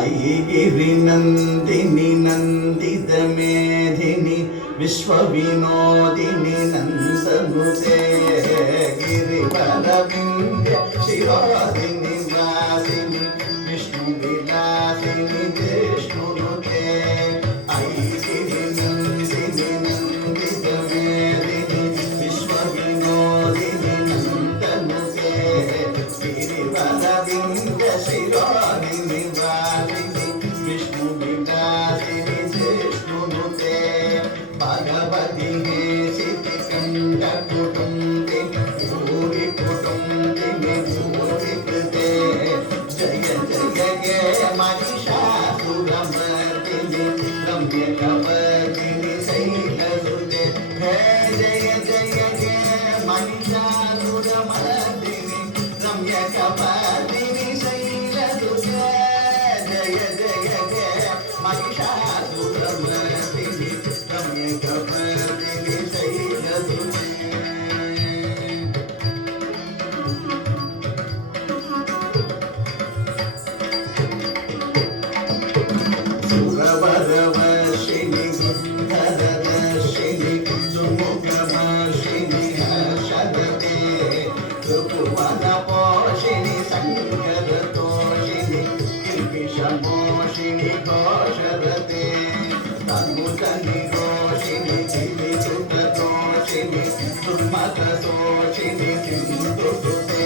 ऐगिरिनन्दिनि नन्दितमेधिनि विश्वविनोदिनि नन्दनुते गिरिवरविन्द्य शिरोदिनि वासिनि विष्णुविलासिनि जिष्णुनुते ऐगिरिनन्दिनि नन्दितमेधिनि विश्वविनोदिनि नन्दनुते गिरिवरविन्द्य शिरोदिनि वासिनि विष्णुविलासिनि जिष्णुनुते भगवति हेसिति कण्ठकुटुम्बिनि भूरि कुटुम्बिनि भूरि कृते जय जय हे महिषासुरमर्दिनि रम्यकपर्दिनि शैलसुते हे जय जय हे महिषासुरमर्दिनि रम्यकपर्दिनि शैलसुते जय जय हे महिषासुरमर्दिनि रम्यकपर्दिनि शैलसुते सुरवरवर्षिणि सुन्दरदर्शिनि सुमुखवर्षिणि हर्षदते त्रिभुवनपोषिणि शङ्करतोषिणि किल्बिषमोषिणि घोषदते तन्मुखनिरोषिणि चिलिसुतदोषिणि सुमतसोषिणि सिन्धुसुते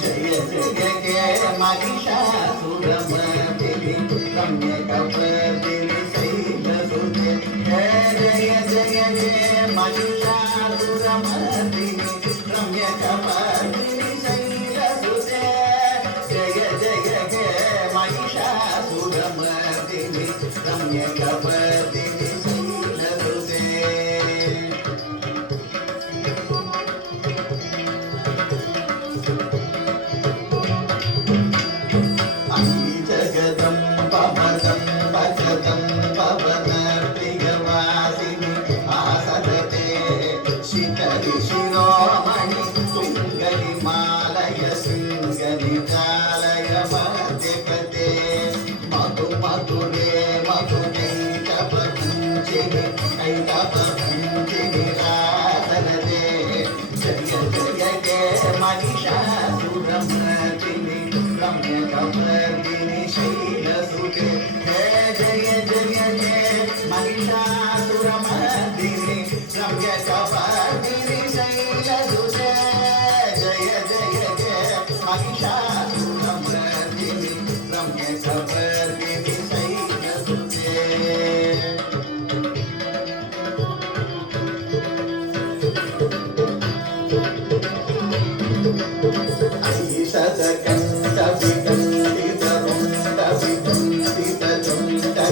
जय जय हे महिषासुरमर्दिनि रम्यकपर्दिनि शैलसुते हे जय जय हे महिषासुरमर्दिनि रम्यकपर्दिनि शैलसुते जय जय हे महिषासुरमर्दिनि रम्यकपर्दिनि शैलसुते जगदम्ब मदम्ब जगदम्ब वनप्रियवासिनि आसदते शिखरि शिरोमणि तुङ्गहिमालय शृङ्गनिजालय मध्यगते मधु मधुरे मधुकैटभञ्जिनि कैटभञ्जिनि रासरते जय जय हे महिषासुरमर्दिनि रम्यकपर्दिनि शैलसुते हे जय जय हे महिषासुरमर्दिनि रम्यकपर्दिनि शैलसुते जय जय हे महिषासुरमर्दिनि रम्यकपर्दिनि शैलसुते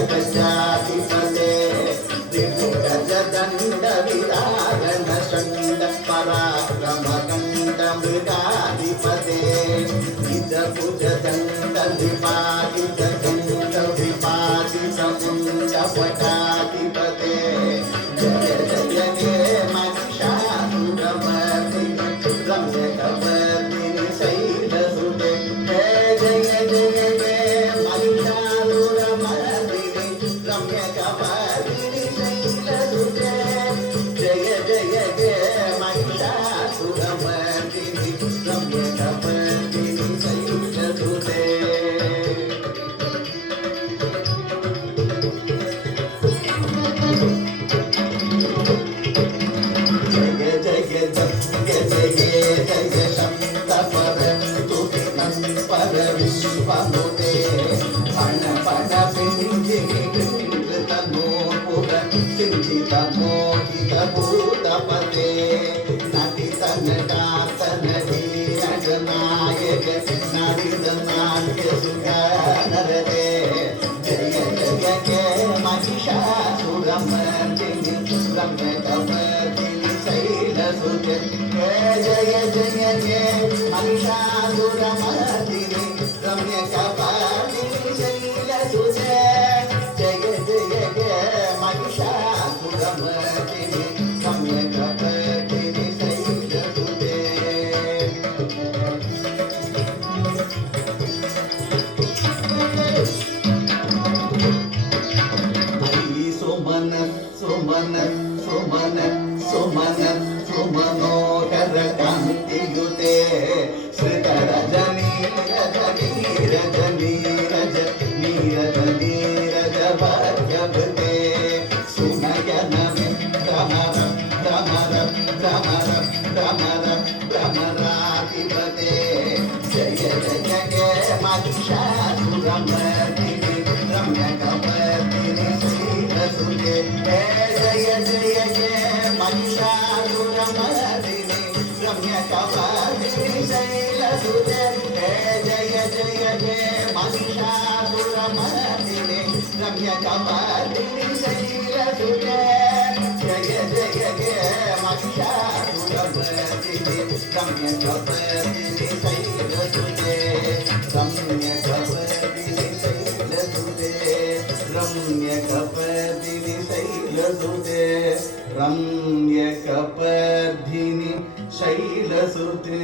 ऐषदकण्ठविकण्ठितरुण्डविकुण्ठितजुण्डगजाधिपते त्रिभुगजदण्डविराजनषण्ड पराक्रमकण्ठमृगाधिपते निजभुजदण्डविपाटितकुण्डविपाटितमुण्डपटाधिपते जय जय हे महिषासुरमर्दिनि रम्यकपर्दिनि शैलसुते हे जय जय हे महिषासुरमर्दिनि रम्यकपर्दिनि शैलसुते जय जय हे महिषासुरमर्दिनि रम्यकपर्दिनि शैलसुते विश्वनुते फण फण पिञ्जिनि कृतनूपुर चिन्तितमोहितभूतपते नटितनटातनटीनटनायक नटितनाट्यसुधानरते जय जय हे महिषासुरमर्दिनि रम्यकपर्दिनि शैलसुते हे जय जय हे महिषासुरमर्दिनि रम्यकपर्दिनि शैलसुते जय जय हे महिषासुरमर्दिनि रम्यकपर्दिनि शैलसुते शैलसुते हे जय जय जय महिषासुरमर्दिनि रम्यकपर्दिनि शैलसुते जय जय जय महिषासुरमर्दिनि रम्यकपर्दिनि शैलसुते रम्यकपर्दिनि शैलसुते रम्यकपर्दिनि शैलसुते रम्यकपर्दिनि शैलसुते